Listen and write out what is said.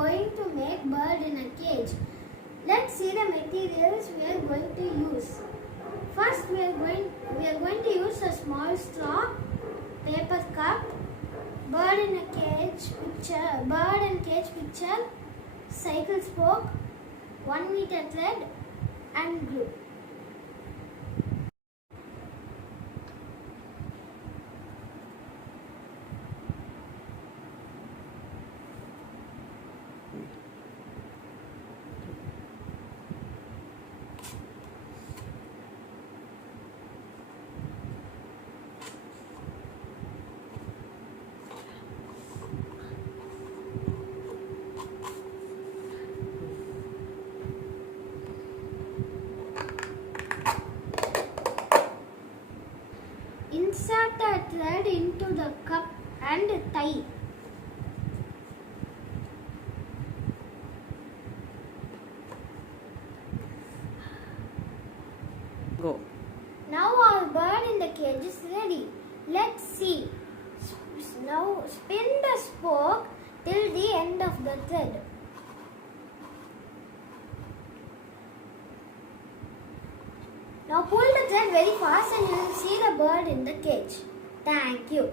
going to make bird in a cage. Let's see the materials we are going to use. First, we are going to use a small straw, paper cup, bird and cage picture, cycle spoke, 1 meter thread, and glue. Insert the thread into the cup and tie. Go. Now our bird in the cage is ready. Let's see. Now spin the spoke till the end of the thread. Now pull the thread very fast and you will see the bird in the cage. Thank you.